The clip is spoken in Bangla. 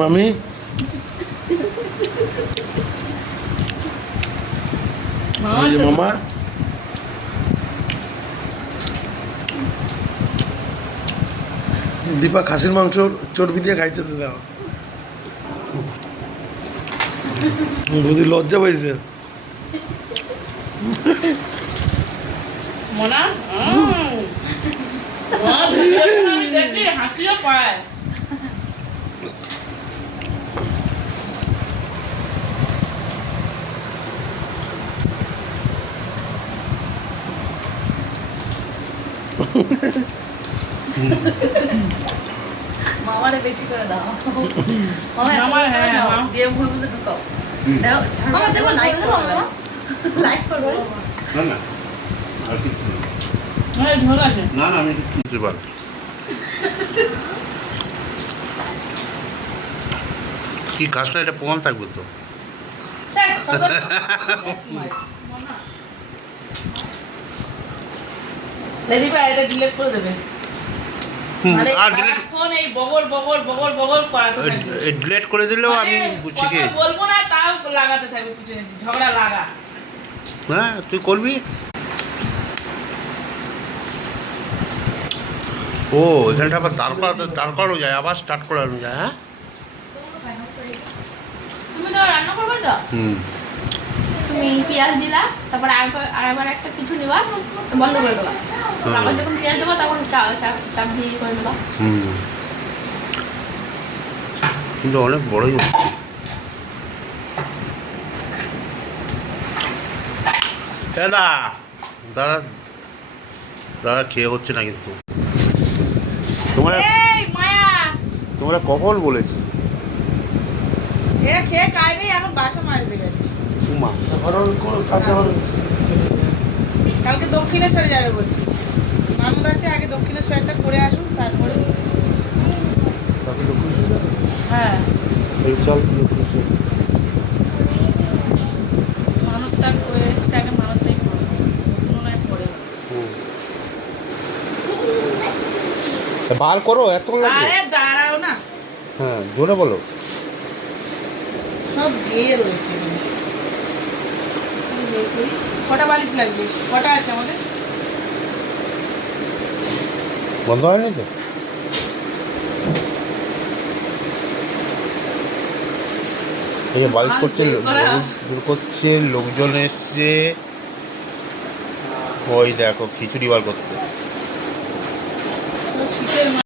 মামি মামা দীপা খাসির মাংস চর্বি দিয়ে খাইতেছে দাও বুঝি লজ্জা পাইছে মনা দেখলি হাসিও পায় মামারে বেশি করে দাও মামা হ্যাঁ দিয়ে ভুল বুঝে ঢুকাও দাও মামা দেবো লাইক করবে লাইক করবে না না আর কিছু না ঝোল আছে না না আমি বুঝতে পারি কি কাজটা এটা প্রমাণ থাকবে তো দিদি ভাই এটা ডিলিট করে দেবে মানে আর ডিলিট ফোন এই বগর বগর বগর বগর করাতে থাকবে ডিলিট করে দিলেও আমি বুঝছি কি কথা বলবো না তাও লাগাতে থাকবে পিছনে ঝগড়া লাগা হ্যাঁ তুই করবি ও এখানটা আবার দাঁড় করানো যায় আবার স্টার্ট করানো যায় হ্যাঁ তুমি তো রান্না করবে তো হুম তুমি পেঁয়াজ দিলা তারপর আরেকবার একটা কিছু নিবা বন্ধ করে দেবা আবার যখন পেঁয়াজ দেবা তখন চাপ দিয়ে করে নেবা হুম কিন্তু অনেক বড়ই হচ্ছে দাদা দাদা দাদা খেয়ে হচ্ছে না কিন্তু তোমরা এই মায়া তোমরা কখন বলেছি এ খেয়ে খাইনি এখন বাসন মাজতে গেছে উমা কালকে দক্ষিণেশ্বরে যাবে বলছি মামুদ আছে আগে দক্ষিণেশ্বরটা করে আসুন তারপরে হ্যাঁ এই চল মানবটা করে এসছে আগে মানবটাই করবো মনে হয় পরে বার করো এত লাগে আরে দাঁড়াও না হ্যাঁ জোরে বলো সব দিয়ে রয়েছে কটা বালিশ লাগবে কটা আছে আমাদের বন্ধ হয়নি তো এই যে বালিশ করছে দূর করছে লোকজন এসছে ওই দেখো খিচুড়ি বার করতে শীতের